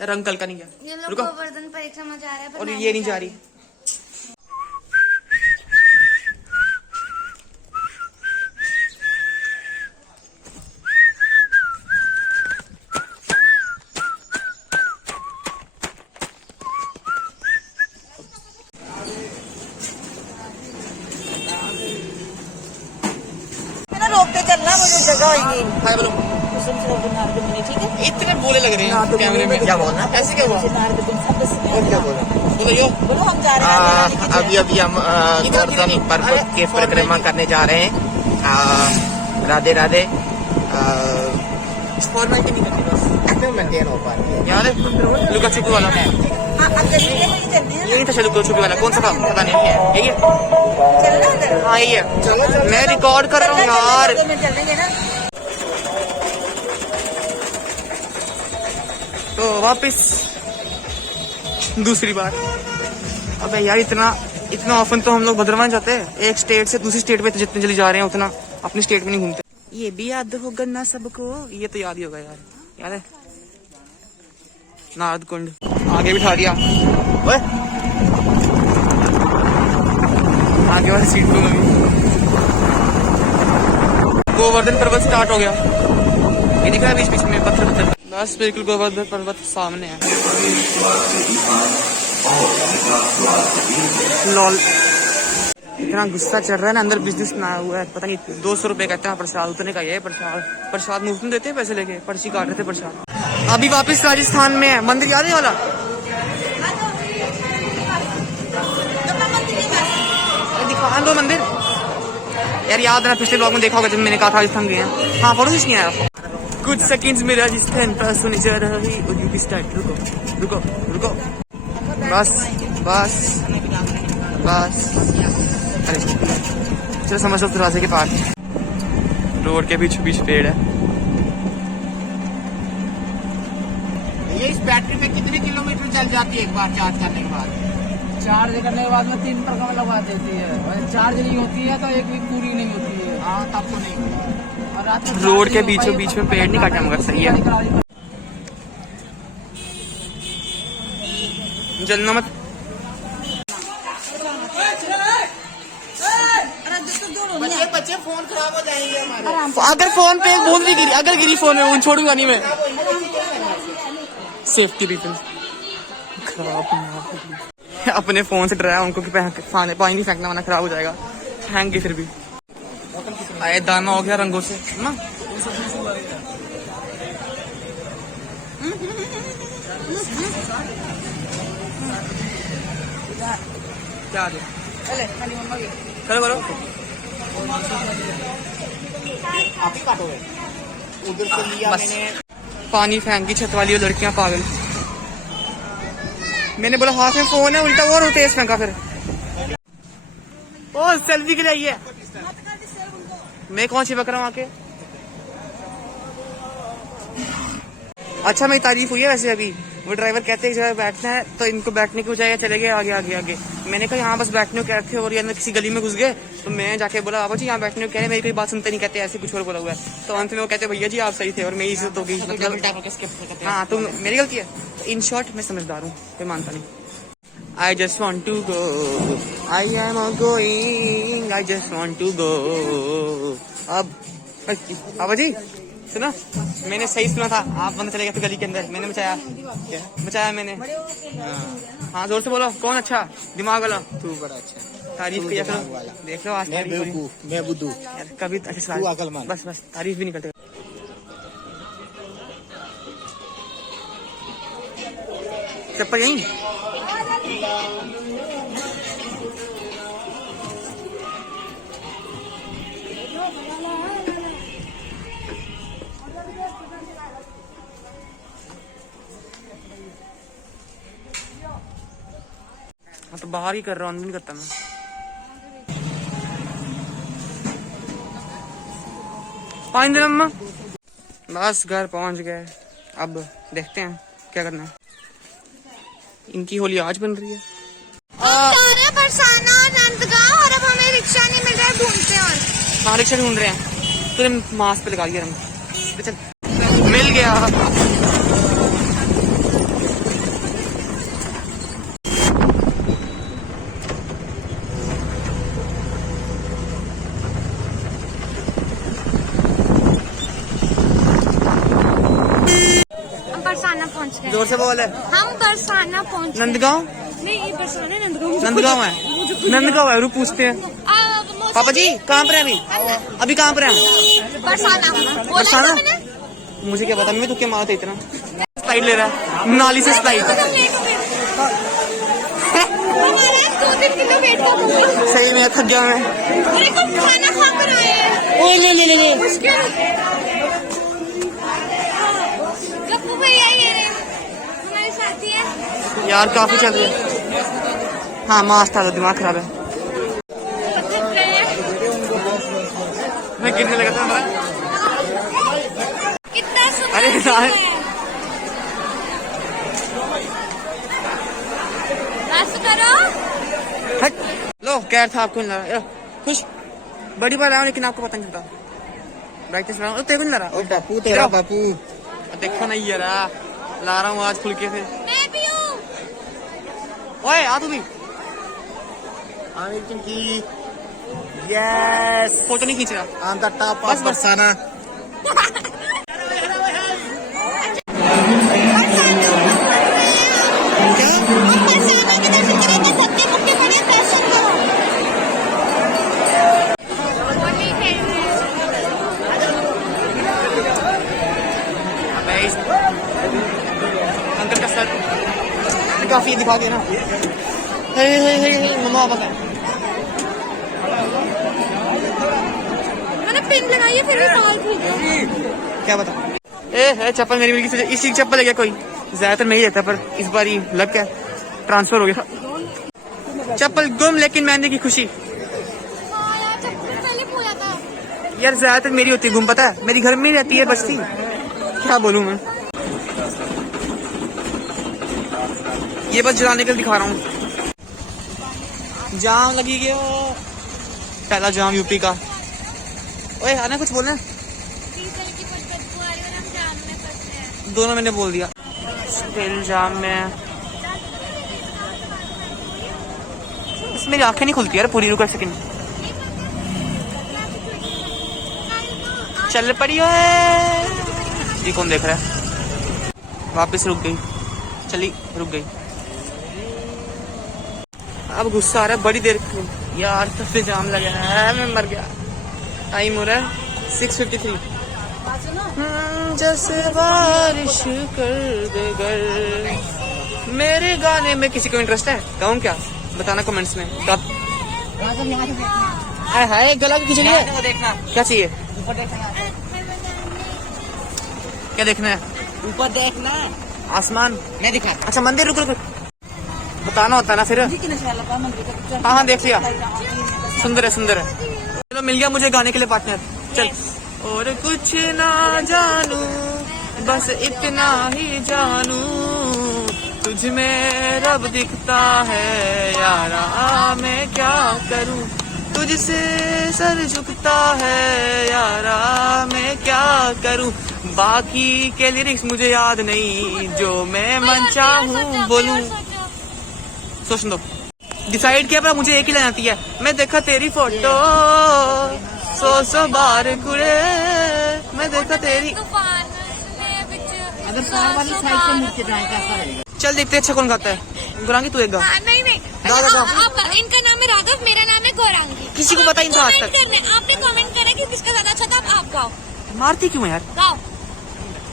रंग कल का नहीं गया। ये लोग रुको, गोवर्धन परिक्रमा जा रहे हैं पर और मैं ये नहीं जा रही। रोकते चलना, मुझे जगह होगी। हाय बोलो। ठीक है, इतने बोले लग रहे हैं कैमरे में। क्या बोलना है? ऐसे क्या हुआ? और क्या बोला? बोलो यो। बोलो हम जा रहे हैं। अभी हम गोवर्धन पर्वत की परिक्रमा करने जा रहे हैं। राधे राधे। फॉर्मेलिटी नहीं करनी बस मेंटेन हो पा रही है। याद है लुका छुपी वाला? अब चलते हैं। ये नहीं था लुका छुपी वाला, कौन सा था पता नहीं है। यही है? चलना उधर। हाँ यही है। मैं रिकॉर्ड कर रहा हूँ यार। चलेंगे ना। तो वापस दूसरी बार। अबे यार इतना ऑफन तो हम लोग भद्रवाही जाते हैं। एक स्टेट से दूसरी स्टेट पे जितने जल्दी जा रहे हैं उतना अपनी स्टेट में नहीं घूमते। ये भी याद होगा ना सबको, ये तो याद ही होगा यार। याद है नारद कुंड आगे बिठा दिया। ओए आगे वाली सीट पे गोवर्धन पर्वत स्टार्ट हो गया। ये दिख रहा है बीच बीच में पत्थर। बस बिल्कुल गोवर्धन पर्वत सामने है। लॉल इतना गुस्सा चढ़ रहा है ना, अंदर बिजनेस ना हुआ है। पता नहीं 200 रुपए कहते हैं प्रसाद, उतने का ये प्रसाद मुफ्त में देते हैं, पैसे लेके पर्ची काट रहे थे प्रसाद। अभी वापस राजस्थान में है। मंदिर याद है वाला? दिखा दो मंदिर यार। याद है ना पिछले ब्लॉग में देखा होगा जब मैंने कहा था राजस्थान गए हैं। हाँ फोटो नहीं आया। कुछ सेकंड्स में राजस्थान पास होने जा रहा है। और यूपी स्टार्ट। रुको रुको रुको। बस बस बस। अरे चलो समझ लो दरवाजे के पास। रोड के बीच बीच पेड़ है। ये इस बैटरी में कितने किलोमीटर चल जाती है एक बार चार्ज करने के बाद? चार्ज करने के बाद में 3 परिक्रमा लगवा देती है। और चार्ज नहीं होती है तो एक वीक पूरी नहीं होती है। हाँ तब तो नहीं। और रात को रोड के बीचों बीच में पेड़ नहीं काटा मगर सही है। जलना मत। बच्चे फोन खराब हो जाएंगे हमारे। अगर फोन पे एक बूंद भी गिरी, अगर गिरी फोन में उन छोड़ूंगा नहीं मैं। सेफ्टी रीजन खराब। अपने फोन से डराया उनको कि पानी नहीं फेंकना वरना खराब हो जाएगा। फेंक गई फिर भी। आए दाना हो गया रंगों से ना। क्या करो करो। आप ही काटोगे? उधर से लिया मैंने। पानी फेंक की छत वाली लड़कियां पागल। मैंने बोला हाथ में फोन है, उल्टा और तेज फेंका फिर। ओ सेल्फी के लिए आई है। मैं कौन सी बक रहा हूँ आके? अच्छा मेरी तारीफ हुई है वैसे। अभी वो ड्राइवर कहते हैं जगह बैठना है तो इनको बैठने की बजाय चले गए आगे आगे आगे। मैंने कहा यहाँ बस बैठने को कह रखे और यार किसी गली में घुस गए। तो मैं जाके बोला बाबा जी यहाँ बैठने को कह रहे, मेरी कोई बात सुनते नहीं, कहते ऐसे कुछ और बोला हुआ है। तो अंत में वो कहते भैया जी आप सही थे और मेरी इज्जत हो गई। मतलब हाँ तो मेरी गलती है। इन शॉर्ट मैं समझदार हूँ, कोई मानता नहीं। I just want to go. I am going. I just want to go. अब बाबा जी सुना, मैंने सही सुना था। आप बंद चले गए थे गली के अंदर, मैंने बचाया मैंने। हाँ जोर से बोलो। कौन अच्छा दिमाग वाला? तू बड़ा अच्छा। तारीफ किया करो। देख लो आज मैं बुद्धू यार कभी अच्छा बस बस तारीफ भी नहीं करते। चप्पल यहीं। हाँ तो बाहर ही कर रहा हूँ, नहीं करता मैं। पानी दे अम्मा। बस घर पहुंच गए। अब देखते हैं क्या करना है। इनकी होली आज बन रही है। बरसाना और नंदगांव और अब हमें रिक्शा नहीं मिल रहा है, ढूंढते हैं। और हाँ रिक्शा ढूंढ रहे हैं। तो मास्क पे लगा दिया रंग। चल मिल गया। पहुंच गए जोर से बोल है। हम बरसाना पहुंच गए। नंदगांव, नहीं ये बरसाना है, नंदगांव नंदगांव है, नंदगांव है। रुक पूछते हैं पापा जी कहाँ पर है अभी, अभी कहाँ पर है? बरसाना बोला बरसाना? था मैंने। मुझे क्या पता, मैं तो क्या मारते इतना। स्लाइड ले रहा है, मनाली से स्लाइड। हमारा 2-3 किलो वेट कम हो गया। सही में थक गया मैं। अरे कौन खाना खा कर आए हैं? ओए ले ले ले ले। गप्पू भैया ये हमारे साथी है। यार काफी चल रही है। हाँ मास्क था, दिमाग खराब है। थक गए हैं। मैं गिरने लगा था हमारा। कितना सुंदर अरे व्यू यार। है। बस करो। हट लो, कैर था आपको नहीं ला रहा। खुश बड़ी बार आया हूं, लेकिन आपको पता नहीं चलता। ब्राइटनेस बढ़ाऊं, तेरे को नहीं ला रहा। ओ बापू तेरा बापू। देखो नहीं यार, ला रहा हूँ आज खुल के से। मैं भी हूँ। ओए आ तू भी। अमेरिकन की यस फोटो नहीं खींच रहा। ऑन द टॉप बस, ऑफ बरसाना। अंकल का सर काफी दिखा दिया ना। मम्मा वापस है। मैंने पिन लगाई है फिर भी बाल खुल गए। क्या बता है चप्पल मेरी मिल गई। इसी की चप्पल है क्या कोई? ज्यादातर मैं ही रहता, पर इस बार ही लग गया, ट्रांसफर हो गया। चप्पल गुम लेकिन मैंने की खुशी। हाँ यार चप्पल पहले बोला था। यार ज्यादातर मेरी होती है गुम, पता है मेरी घर में ही रहती है बस्ती। क्या बोलूं मैं, ये बस जलाने के लिए दिखा रहा हूँ। जाम लगी गया, पहला जाम यूपी का। ओए आना कुछ बोलना है? डीजल की कुछ बदबू आ रही है और हम जाम में फंसे हैं। दोनों मैंने बोल दिया। स्टिल जाम में इसमें मेरी आंखें नहीं खुलती यार पूरी। रुक सेकंड, चल पड़ी है। ये कौन देख रहा है? वापस रुक गई, चली रुक गई। अब गुस्सा आ रहा है बड़ी देर यार, तब से जाम लगा है। मैं मर गया। टाइम हो रहा है 6:53। जैसे बारिश कर दे गर। मेरे गाने में किसी को इंटरेस्ट है? गाऊं क्या? बताना कमेंट्स में। कब हाय गला की खिचड़ी है। देखना क्या चाहिए? ऊपर देखना क्या देखना है? ऊपर देखना आसमान? मैं दिखा अच्छा मंदिर। रुक रुक रुक। बताना होता ना फिर। हाँ हाँ देख लिया, सुंदर है सुंदर है। चलो मिल गया मुझे गाने के लिए पार्टनर। चल। और कुछ ना जानू बस इतना ही जानू, तुझ में रब दिखता है यारा, मैं क्या करूं, तुझसे सर झुकता है यारा, मैं क्या करूं। बाकी के लिरिक्स मुझे याद नहीं, जो मैं मन चाहूं बोलूं। सोचने दो, डिसाइड किया पर मुझे एक ही लाइन आती है। मैं देखा तेरी फोटो 100 बार कुड़े, मैं देखा तेरी। अगर पार वाली साइड से मुड़ के जाए कैसा रहेगा? चल देखते अच्छा कौन गाता है। गुरांगी तू एक गा। हाँ, नहीं नहीं गा, गा, गा। आप इनका नाम है राघव, मेरा नाम है गौरांगी। किसी को पता ही नहीं था आज कमेंट तक। करना है, आपने कमेंट करा कि किसका ज्यादा अच्छा था। आप गाओ, मारती क्यों है यार? गाओ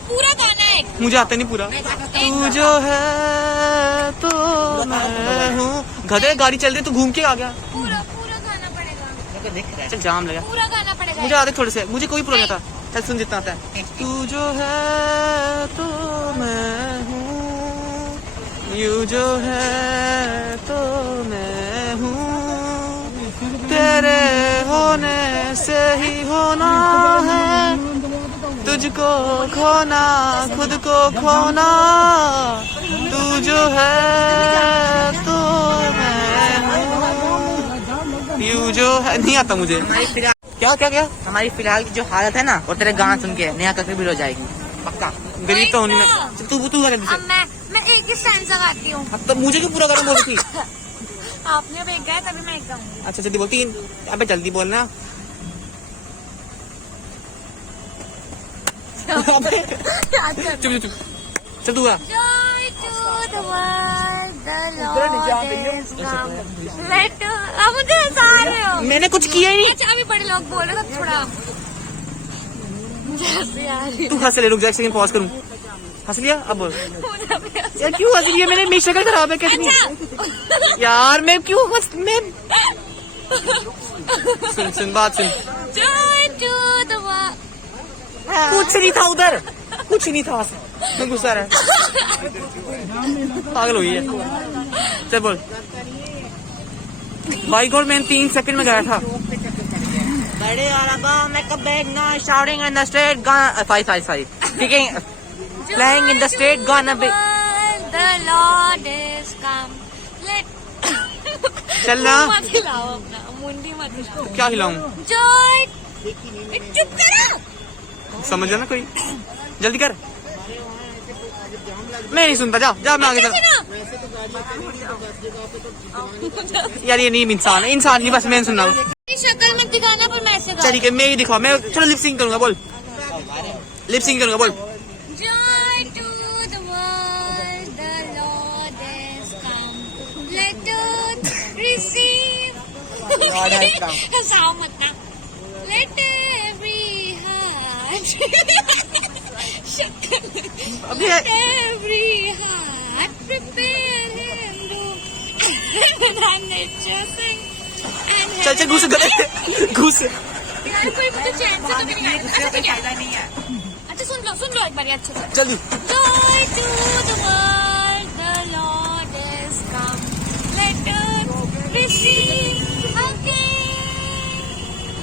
पूरा गाना है। मुझे आता नहीं पूरा। तू जो है तो मैं हूँ। गधे गाड़ी चल रही तू घूम के आ गया। पूरा पूरा गाना पड़ेगा, मेरे को दिख रहा है। चल जाम लगा। पूरा गाना पड़ेगा। मुझे आते थोड़े से, मुझे कोई प्रॉब्लम नहीं था। चल सुन जितना आता है। तू जो है तो मैं हूँ, यू जो है तो मैं हूँ, तेरे होने से ही होना है, तुझको खोना खुद को खोना, तू जो है तो मैं हूँ, यू जो है। नहीं आता मुझे। क्या क्या क्या? हमारी फिलहाल की जो हालत है ना, वो तेरे गाना सुन के नया करके भी हो जाएगी पक्का। गरीब तो होनी ना। चल तू गा जल्दी से। अब मैं एक ही स्टैंजा गाती हूँ। अब तो मुझे क्यों पूरा गाना बोल रही थी? आपने अब एक गाया तभी मैं एक गाऊंगी। अच्छा जल्दी बोल। 3। अबे जल्दी बोलना। क्या कर चुप चुप। चल तू आ। Joy to the world, the Lord is come. Let अब मुझे हंसा रहे हो। मैंने कुछ किया ही नहीं। अच्छा अभी बड़े लोग बोल रहे थे थोड़ा मुझे हंसी आ रही तू हंस ले, रुक जा एक सेकंड पॉज करूं। हंस लिया अब बोल। है। मुझे अभी हंसी- यार क्यों हंस रही है? मेरी शक्ल खराब है कितनी। अच्छा यार मैं क्यों मैं सुन बात सुन। Joy to the world. कुछ नहीं था उधर, कुछ नहीं था। मैं गुस्सा रहा है, पागल हुई है। चल बोल। बाइक और मैं 3 सेकंड में गया था। Ready or about make a big noise, shouting in the street, gonna five. Kicking, playing in the street, gonna be. The Lord is come. Let चल ना। मत हिलाओ अपना मुंडी मत हिलाओ। क्या हिलाऊं? Joy चुप करो। समझ ना कोई, जल्दी कर। मैं नहीं सुनता, जा जा मैं आगे चल। यार ये नहीं इंसान है, इंसान नहीं, बस मैं नहीं सुनना। शक्ल मत दिखाना पर मैं ऐसे गा- चलिए मैं ही दिखाओ, मैं चलो लिप सिंग करूंगा, बोल। लिप सिंग करूंगा, बोल। Joy to the world, the Lord is come. Let earth receive. Lord has come. हंसाओ मत ना। Let every heart. अभी Let every heart prepare him to and nature sing. And चल चल घुस गले घुस। यार कोई मुझे चैन से तो नहीं आएगा। अच्छा ठीक है। अच्छा सुन लो एक बार अच्छे से। जल्दी। Joy to the world, the Lord is come. Let us receive again.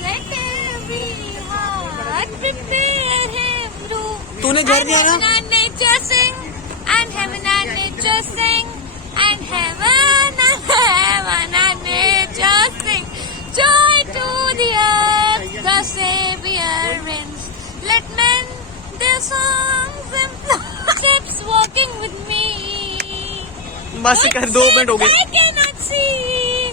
Let every heart prepare him to. तूने घर दिया ना? And heaven and nature sing, and heaven and nature sing, and heaven and nature sing. Joy to the earth, the Savior wins. Let men their songs employ. Keeps walking with me. बस कर, 2 minute हो गए। I cannot see,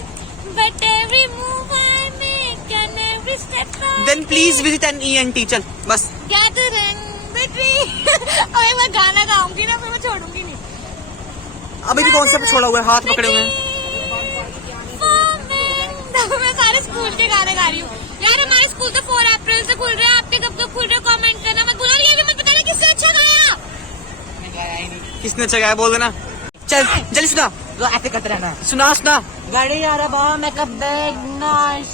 but every move I make and every step I then please visit an ENT। चल बस। gathering the tree. अबे मैं गाना गाऊंगी ना, फिर मैं छोड़ूंगी नहीं। अभी भी कौन सा छोड़ा हुआ है, हाथ पकड़े हुए हैं। मैं सारे स्कूल के गाने गा रही हूँ यार। हमारे स्कूल तो 4 अप्रैल से खुल रहे हैं। आपके कब तक खुल रहे हैं? कमेंट करना मत भूलो। ये भी मत बताना किससे अच्छा गाया। किसने अच्छा गाया बोल देना। चल जल्दी सुना, तो ऐसे करते रहना। सुना सुना। Ready or about make a big noise,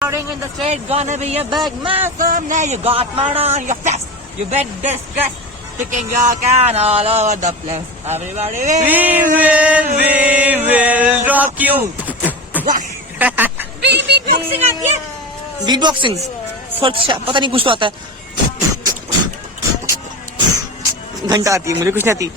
shouting in the street, gonna be a big man someday. You got mud on your face, you big disgrace, sticking your can all over the place. Everybody We will rock you। Beat boxing आती है। Beat boxing पता नहीं, कुछ तो आता है। घंटा आती है, मुझे कुछ नहीं आती।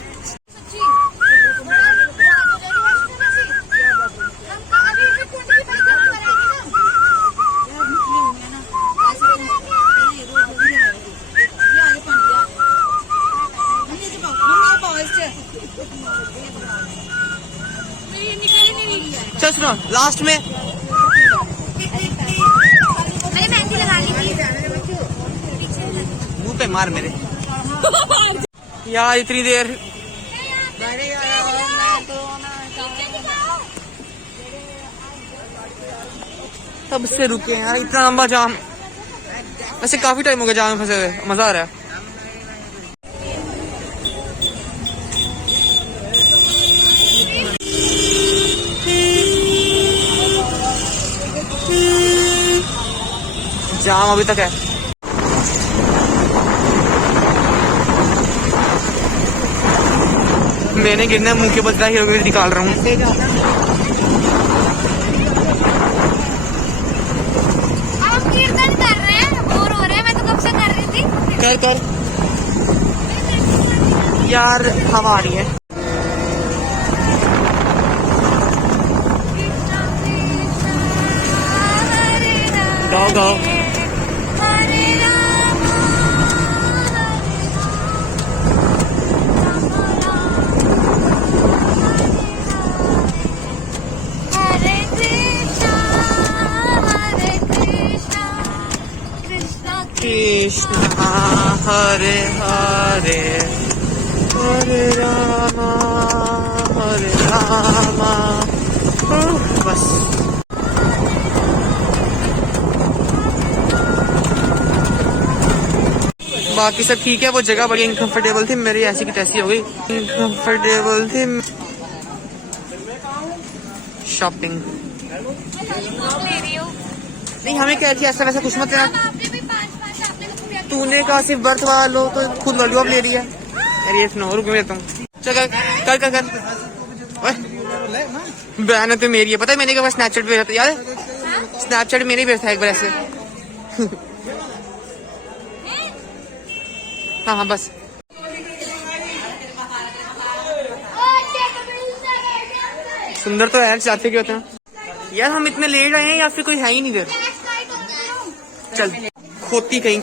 चल सुनो, लास्ट में मैंने मेहंदी लगा ली थी। मुंह पे मार मेरे। यार इतनी देर तब से रुके हैं यार, इतना लंबा जाम। वैसे काफी टाइम हो गया जाम में फंसे हुए, मजा आ रहा है। जाम अभी तक है। मैंने गिरना है, मुंह के बदला हीरो निकाल रहा हूँ। हम कीर्तन कर रहे हैं, बोर हो रहे हैं। मैं तो कब से कर रही थी। कर कर यार, हवा आ रही है। गाओ गाओ। हरे कृष्ण हरे हरे हरे रामा बस। बाकी सब ठीक है। वो जगह बड़ी इनकम्फर्टेबल थी, मेरी ऐसी की तैसी हो गई। इनकम्फर्टेबल थी। शॉपिंग ले रही हो नहीं, हमें क्या थी, ऐसा वैसा कुछ मत लेना। आपने भी 5-5 आपने तो पूरी तूने कहा सिर्फ बर्थ वाला लो, तो खुद लॉलीपॉप ले रही है यार। ये सुनो, रुक मैं देता हूँ। चल कर कर कर बहन है तो मेरी है। पता है मैंने कहा स्नैपचैट भेजा था, याद है? स्नैपचैट मेरे ही भेजा था एक बार ऐसे। हाँ हाँ बस। सुंदर तो यार चाहते क्यों होते हैं यार। हम इतने लेट आए हैं या फिर कोई है ही नहीं इधर। चल खोती कहीं।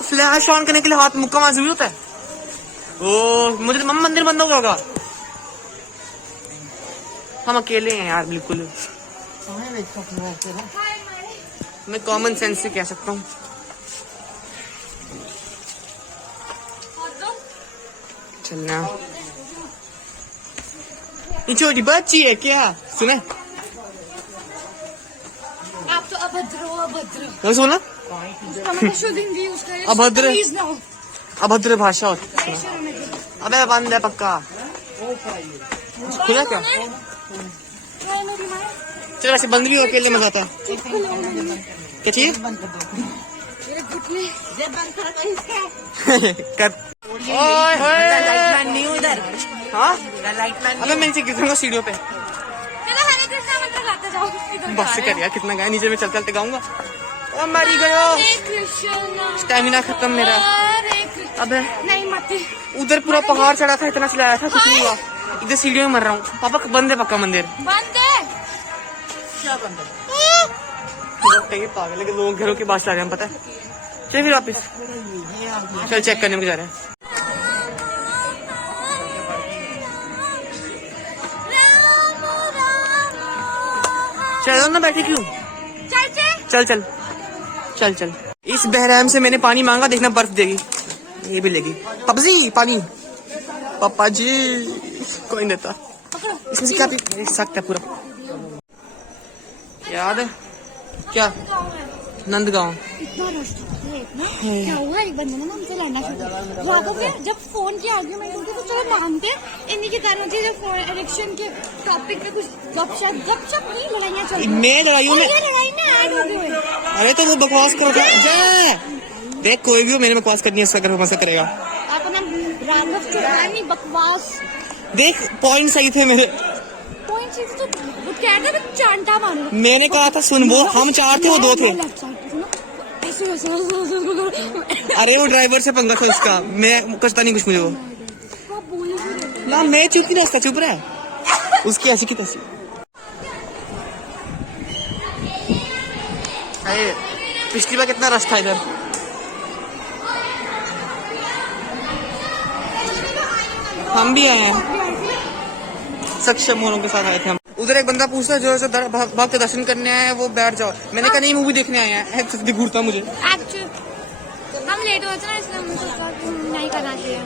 फ्लैश ऑन करने के लिए हाथ मुक्का मारना जरूरी होता है। ओ मुझे तो मम्मा मंदिर बंद हो गया होगा। हम अकेले हैं यार बिल्कुल। मैं कॉमन सेंस से कह सकता हूँ। चलना। ये छोटी बच्ची है क्या? सुना आप तो अभद्र हो, अभद्र। क्या सुना? हमें शुद्ध हिंदी यूज करें। अभद्र। प्लीज ना हो। अभद्र भाषा होती है। अबे बंद है पक्का। खुला क्या? चल ऐसे बंद भी हो, अकेले मजा आता है। क्या चीज? कर। ओए लाइटमैन नहीं हूँ इधर। हाँ लाइटमैन अबे मैं नीचे गिरूंगा सीढ़ियों पे। चलो हरे कृष्णा मंत्र गाते जाओ। इधर बस से कर यार, कितना गाया नीचे में चल चलते गाऊंगा। ओ मरी गयो, हरे कृष्णा स्टेमिना खत्म मेरा। हरे कृष्णा। अबे नहीं मत। उधर पूरा पहाड़ चढ़ा था, इतना चलाया था, कुछ नहीं हुआ। इधर सीढ़ियों में मर रहा हूँ। पापा बंद है पक्का मंदिर। बंद है। क्या बंद है? कहीं पागल है कि लोग घरों के बाहर चला गए, पता है। चल फिर वापिस चल चेक करने में जा रहे हैं। चलो ना, बैठे क्यों? चल चल चल चल। इस बहरहाम से मैंने पानी मांगा, देखना बर्फ देगी। ये भी लेगी। पबजी पानी। पापा जी कोई नहीं देता। इसमें से क्या पी सकता है पूरा? याद है क्या? नंदगांव। इतना रश है इतना। क्या हुआ? एक बंदे ने ना हमसे लड़ना शुरू किया। या तो फिर जब फोन की आर्ग्यूमेंट होती तो चलो मानते, इन्हीं के कारण होती है। जब फोन इलेक्शन के टॉपिक पे कुछ गपशप नहीं, लड़ाइयाँ चल रही। मैं लड़ाइयों में, ये लड़ाई में ऐड हो गई। अरे तो वो बकवास करो जा। देख कोई भी हो, मैंने बकवास करनी है, इसका अगर मसा करेगा। अपना राघव चौहानी बकवास। देख पॉइंट सही थे मेरे। पॉइंट से तो वो कहता है चांटा मारो। मैंने कहा था सुन, वो हम 4 थे, वो 2 थे। अरे वो ड्राइवर से पंगा था उसका, मैं करता नहीं कुछ मुझे वो। ना मैं चुप नहीं रहता, चुप रहा। उसकी ऐसी की तैसी। अरे पिछली बार कितना रश था इधर। हम भी आए हैं, सक्षम वालों के साथ आए थे हम। उधर एक बंदा पूछता जो भक्त के दर्शन करने आए हैं, वो बैठ जाओ। मैंने कहा नहीं, मूवी देखने आए हैं। घूरता मुझे। हम लेट हो जाते ना, इसलिए मुझे नहीं करना चाहिए।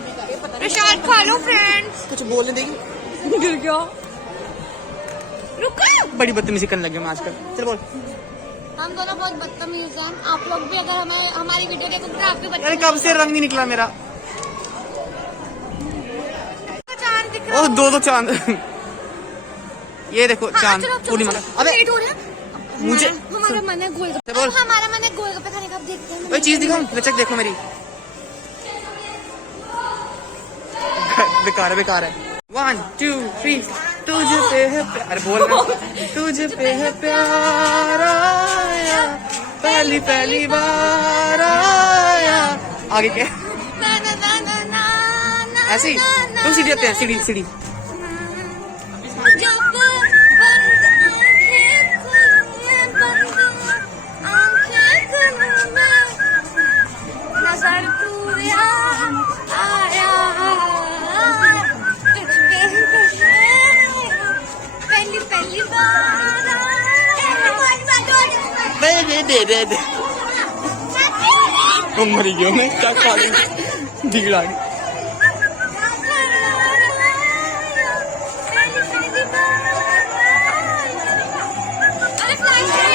प्रसाद खा लो फ्रेंड्स। कुछ बोलने देगी? गिर गया। रुको। बड़ी बदतमीजी करने लगे मैं आजकल। चल बोल। हम दोनों बहुत बदतमीज हैं। आप लोग भी अगर हमारी वीडियो देखोगे तो आपके अरे कब से रंग नहीं निकला मेरा। चांद दिख ओ 2 चांद। ये देखो चांद पूर्णिमा का। अबे लेट हो रहे हैं। मुझे हमारा मन है गोलगप्पे। बोल। हमारा मन है गोलगप्पे खाने का। अब देखते हैं। कोई चीज दिखाऊं? लचक देखो मेरी। बेकार है, बेकार है। 1 2 3 तुझ पे है प्यार। बोल रहा तुझ पे है प्यार आया, पहली पहली बार आया। आगे क्या? ना ना ना ना ना ना। ऐसे ही तो सीढ़ी आते हैं, सीढ़ी सीढ़ी। जब बंद आंखें खुले, बंद आंखें खुले, नजर तू आया, तुझ पे पहली पहली बार आया। दे वो मरी गई मैं क्या खा लूँ भीड़ आ गई।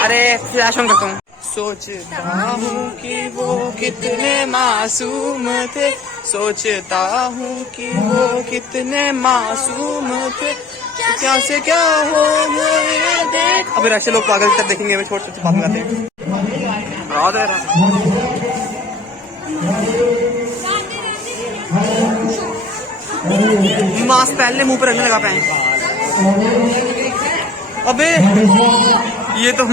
अरे फ्लैश ऑन करता हूँ। सोचता हूँ कि वो कितने मासूम थे, सोचता हूँ कि वो कितने मासूम थे, क्या से क्या हो गए देख। अभी ऐसे लोग पागल तक देखेंगे, हमें छोटे से बात करते हैं। मास्क पहन ले, मुंह पर रखने लगा पाए। अबे ये तो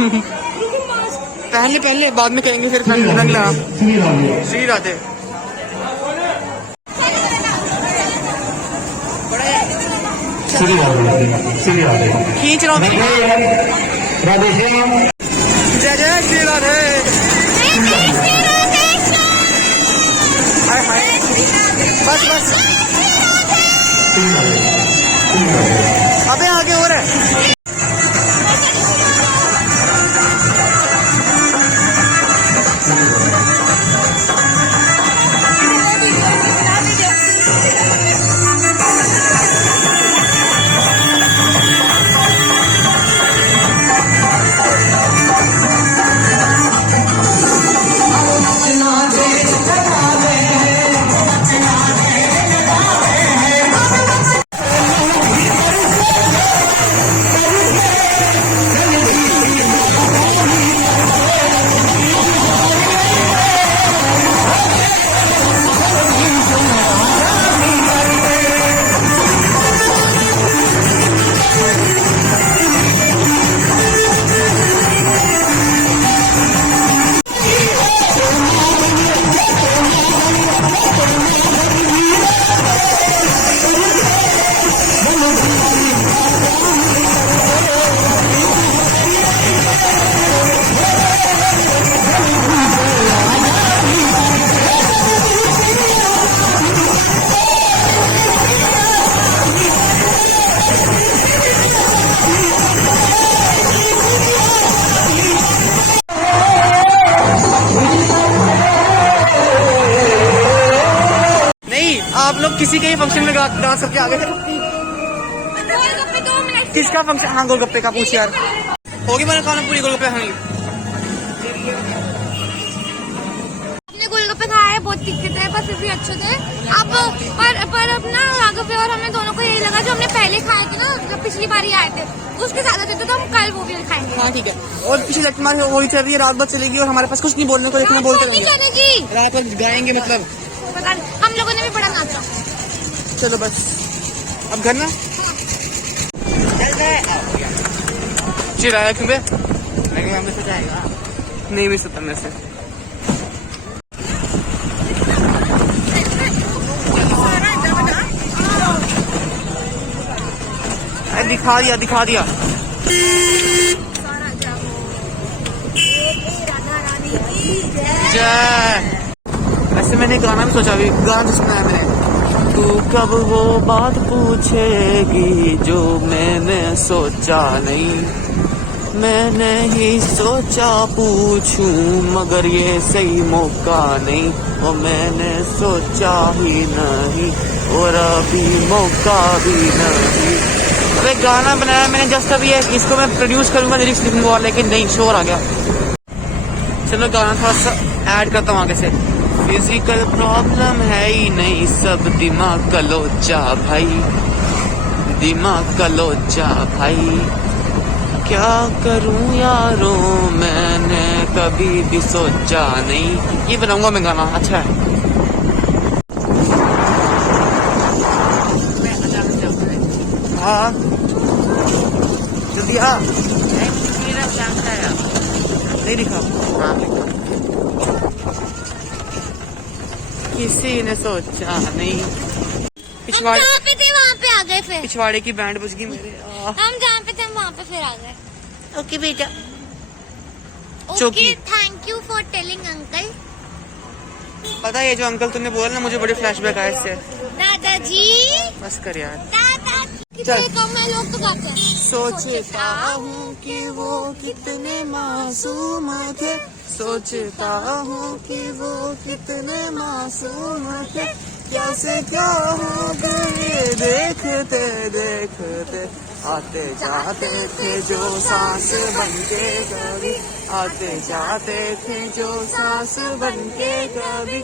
पहन ले बाद में कहेंगे फिर रंग लगा। श्री राधे। खींच रहा हूँ जय जय श्री राधे। हाय हाय बस बस अबे आगे हो रहा है। आप लोग किसी के ही फंक्शन में डांस करके आ गए थे। गोलगप्पे 2 मिनट। किसका फंक्शन? हाँ गोलगप्पे का पूछ यार। होगी मैंने खाना पूरी गोलगप्पे खाने। हमने गोलगप्पे खाए, बहुत तीखे थे पर फिर भी अच्छे थे। अब पर अपना राघव और हमें दोनों को यही लगा जो हमने पहले खाए थे ना, जब पिछली बार ही आए थे उसके ज्यादा थे, तो हम कल वो भी खाएंगे। हाँ ठीक है। और पिछली लट मार वही चल रही है, रात भर चलेगी और हमारे पास कुछ नहीं बोलने को, देखना बोलते रहेंगे। चलेगी रात भर गाएंगे मतलब। पता नहीं, हम लोगों ने भी बड़ा नाचा। चलो बस अब घर ना चिराया क्यों बे? नहीं मिस होता मेरे से। दिखा दिया। जय। वैसे मैंने गाना भी सोचा, अभी गाना तो सुना है मैंने। तू कब वो बात पूछेगी जो मैंने सोचा नहीं, मैंने ही सोचा पूछूं मगर ये सही मौका नहीं, वो मैंने सोचा ही नहीं और अभी मौका भी नहीं। अबे गाना बनाया मैंने जस्ट अभी है, इसको मैं प्रोड्यूस करूंगा, लिरिक्स लिखूंगा, लेकिन नहीं शोर आ गया। चलो गाना थोड़ा सा ऐड करता हूँ आगे से। फिजिकल प्रॉब्लम है ही नहीं, सब दिमाग का लोचा भाई, दिमाग का लोचा भाई। क्या करूं यारों मैंने कभी भी सोचा नहीं। ये बनाऊंगा मैं गाना, अच्छा है। हाँ जल्दी आ। नहीं दिखा। किसी ने सोचा नहीं। हम जहाँ पे थे वहाँ पे आ गए फिर। पिछवाड़े की बैंड बज गई मेरे। हम जहाँ पे थे वहाँ पे फिर आ गए। ओके बेटा। Okay, thank you for telling uncle. पता है ये जो अंकल तुमने बोला ना, मुझे बड़े फ्लैशबैक आए इससे। दादाजी। बस कर यार। दादाजी। चल। कम है लोग तो गाते हैं। सोचता हूँ कि वो कितने मासूम थे, सोचता हूँ कि वो कितने मासूम थे, कैसे क्या हो गए देखते देखते। आते जाते थे जो सांस बनके कभी, आते जाते थे जो सांस बनके कभी,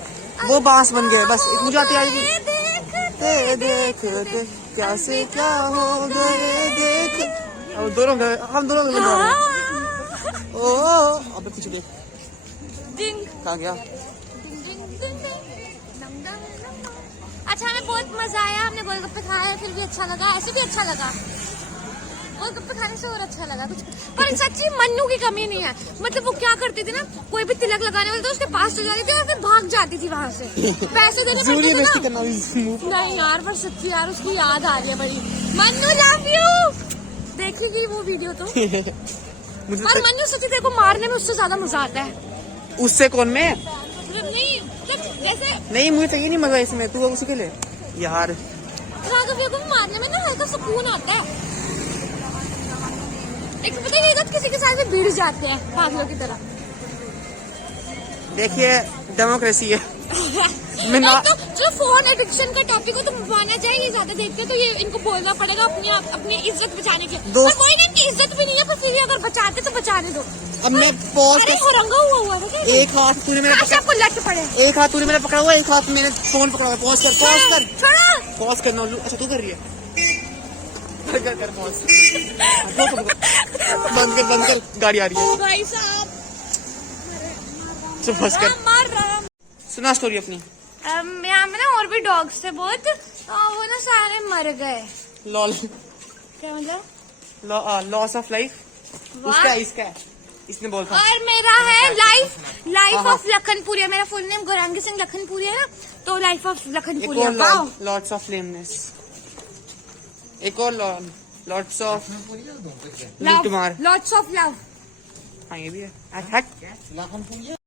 वो बांस बन गए। बस मुझे आती आएगी। देखते देखते कैसे क्या हो गए देख। अब दोनों गए, हम दोनों गए। ओ अबे पीछे देख डिंग कहाँ गया। डिंग डिंग डिंग डिंग। अच्छा हमें बहुत मजा आया, हमने गोलगप्पे खाए फिर भी अच्छा लगा, ऐसे भी अच्छा लगा। गोलगप्पे खाने से और अच्छा लगा कुछ। पर सच्ची मन्नू की कमी नहीं है, मतलब वो क्या करती थी ना, कोई भी तिलक लगाने वाला था उसके पास चली जाती थी और फिर भाग जाती थी वहां से। पैसे देने जूरी पड़ते बेइज्जती थे करना ना। इस मुंह। नहीं यार पर सच्ची यार उसकी याद आ रही है बड़ी। मन्नू लव यू, देखेगी वो वीडियो तो। मुझे पर मन्नू सच्ची तेरे को मारने में उससे ज्यादा मजा आता है। उससे कौन मैं? नहीं जैसे नहीं मुझे चाहिए नहीं मजा इसमें, तू उसी के लिए यार। राघव को मारने में ना हल्का सुकून आता है। एक पता है ये इधर किसी के साथ भी भिड़ जाते हैं पागलों की तरह। देखिए डेमोक्रेसी है। मैं ना एक तो जो फोन एडिक्शन का टॉपिक हो तो माना जाए ये ज्यादा देखते हैं तो ये इनको बोलना पड़ेगा अपनी इज्जत बचाने के लिए। दोस्त- पर वही नहीं, इनकी इज्जत भी नहीं है, पर फिर भी अगर बचाते तो बचाने दो। अब मैं पॉज अरे वो रंगा हुआ है क्या? एक हाथ तूने मेरा काश आपको लट पड़े। एक हाथ तूने मेरा पकड़ा हुआ, एक हाथ मैंने फोन पकड़ा हुआ। पॉज कर छोड़ो। पॉज कर नौलू। अच्छा तू कर रही है, कर पॉज। बंद कर गाड़ी आ रही है। भाई साहब चुप बस कर। मार रहा है। सुना स्टोरी अपनी। यहाँ में ना और भी डॉग्स थे बहुत, वो ना सारे मर गए। लॉल क्या मतलब? Loss of life. उसका इसका है, इसने बोल था। और मेरा है लाइफ हाँ। ऑफ लखनपुरिया। मेरा फुल नेम गौरांगी सिंह लखनपुरिया है ना, तो लाइफ ऑफ एक लखनपुरिया। और लॉट्स ऑफ लेमनेस। एक और लॉट्स ऑफ लूटमार। Lots of love. हाँ ये भी है।